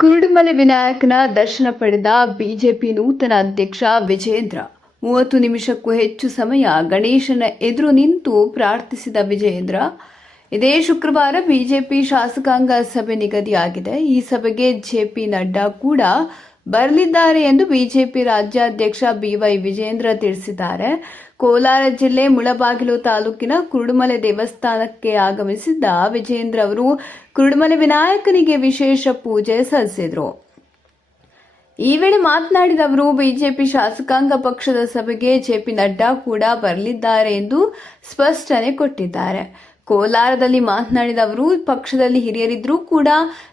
ಕುರುಡುಮಲೆ ವಿನಾಯಕನ ದರ್ಶನ ಪಡೆದ ಬಿಜೆಪಿ ನೂತನ ಅಧ್ಯಕ್ಷ ವಿಜೇಂದ್ರ ಮೂವತ್ತು ನಿಮಿಷಕ್ಕೂ ಹೆಚ್ಚು ಸಮಯ ಗಣೇಶನ ಎದುರು ನಿಂತು ಪ್ರಾರ್ಥಿಸಿದ ವಿಜೇಂದ್ರ ಇದೇ ಶುಕ್ರವಾರ ಬಿಜೆಪಿ ಶಾಸಕಾಂಗ ಸಭೆ ನಿಗದಿಯಾಗಿದೆ. ಈ ಸಭೆಗೆ ಜೆಪಿ ನಡ್ಡಾ ಕೂಡ ಬರಲಿದ್ದಾರೆ ಎಂದು ಬಿಜೆಪಿ ರಾಜ್ಯಾಧ್ಯಕ್ಷ ಬಿವೈ ವಿಜೇಂದ್ರ ತಿಳಿಸಿದ್ದಾರೆ. ಕೋಲಾರ ಜಿಲ್ಲೆ ಮುಳಬಾಗಿಲು ತಾಲೂಕಿನ ಕುರುಡುಮಲೆ ದೇವಸ್ಥಾನಕ್ಕೆ ಆಗಮಿಸಿದ್ದ ವಿಜೇಂದ್ರ ಅವರು ಕುರುಡುಮಲೆ ವಿನಾಯಕನಿಗೆ ವಿಶೇಷ ಪೂಜೆ ಸಲ್ಲಿಸಿದರು. ಈ ವೇಳೆ ಮಾತನಾಡಿದ ಅವರು, ಬಿಜೆಪಿ ಶಾಸಕಾಂಗ ಪಕ್ಷದ ಸಭೆಗೆ ಜೆಪಿ ನಡ್ಡಾ ಕೂಡ ಬರಲಿದ್ದಾರೆ ಎಂದು ಸ್ಪಷ್ಟನೆ ಕೊಟ್ಟಿದ್ದಾರೆ. ಕೋಲಾರದಲ್ಲಿ ಮಾತನಾಡಿದ ಅವರು, ಪಕ್ಷದಲ್ಲಿ ಹಿರಿಯರಿದ್ರೂ ಕೂಡ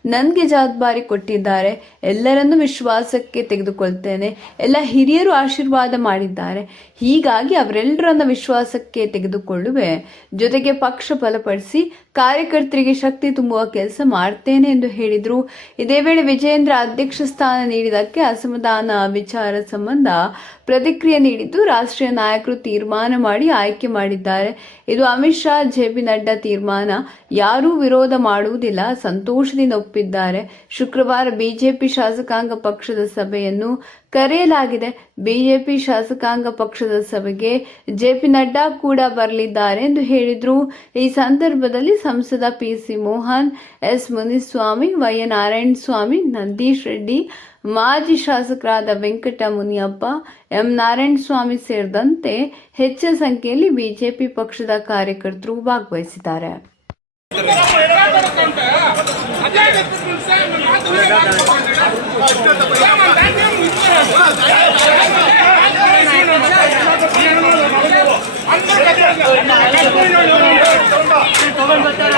ನನಗೆ ಜವಾಬ್ದಾರಿ ಕೊಟ್ಟಿದ್ದಾರೆ. ಎಲ್ಲರನ್ನೂ ವಿಶ್ವಾಸಕ್ಕೆ ತೆಗೆದುಕೊಳ್ತೇನೆ. ಎಲ್ಲ ಹಿರಿಯರು ಆಶೀರ್ವಾದ ಮಾಡಿದ್ದಾರೆ. ಹೀಗಾಗಿ ಅವರೆಲ್ಲರನ್ನ ವಿಶ್ವಾಸಕ್ಕೆ ತೆಗೆದುಕೊಳ್ಳುವೆ. ಜೊತೆಗೆ ಪಕ್ಷ ಬಲಪಡಿಸಿ ಕಾರ್ಯಕರ್ತರಿಗೆ ಶಕ್ತಿ ತುಂಬುವ ಕೆಲಸ ಮಾಡ್ತೇನೆ ಎಂದು ಹೇಳಿದರು. ಇದೇ ವೇಳೆ ವಿಜಯೇಂದ್ರ ಅಧ್ಯಕ್ಷ ಸ್ಥಾನ ನೀಡಿದ್ದಕ್ಕೆ ಅಸಮಾಧಾನ ವಿಚಾರ ಸಂಬಂಧ ಪ್ರತಿಕ್ರಿಯೆ ನೀಡಿದ್ದು ರಾಷ್ಟ್ರೀಯ ನಾಯಕರು ತೀರ್ಮಾನ ಮಾಡಿ ಆಯ್ಕೆ ಮಾಡಿದ್ದಾರೆ. ಇದು ಅಮಿತ್ ಶಾ ಜೆಪಿ ನಡ್ಡಾ ತೀರ್ಮಾನ ಯಾರೂ ವಿರೋಧ ಮಾಡುವುದಿಲ್ಲ ಸಂತೋಷದಿಂದ ಒಪ್ಪಿದ್ದಾರೆ. ಶುಕ್ರವಾರ ಬಿಜೆಪಿ ಶಾಸಕಾಂಗ ಪಕ್ಷದ ಸಭೆಯನ್ನು ಕರೆಯಲಾಗಿದೆ. ಬಿಜೆಪಿ ಶಾಸಕಾಂಗ ಪಕ್ಷದ ಸಭೆಗೆ ಜೆಪಿ ನಡ್ಡಾ ಕೂಡ ಬರಲಿದ್ದಾರೆ ಎಂದು ಹೇಳಿದರು. ಈ ಸಂದರ್ಭದಲ್ಲಿ ಸಂಸದ P C Mohan, S Muniswamy, Y Narayana Swamy Nandish Reddy, ಮಾಜಿ ಶಾಸಕರಾದ ವೆಂಕಟ ಮುನಿಯಪ್ಪ ಎಂ ನಾರಾಯಣ ಸ್ವಾಮಿ ಸೇರಿದಂತೆ ಹೆಚ್ಚಿನ ಸಂಖ್ಯೆಯಲ್ಲಿ ಬಿಜೆಪಿ ಪಕ್ಷದ ಕಾರ್ಯಕರ್ತರು ಭಾಗವಹಿಸಿದ್ದಾರೆ. ತಗೊಂಡ್ಬರ್ತಾರ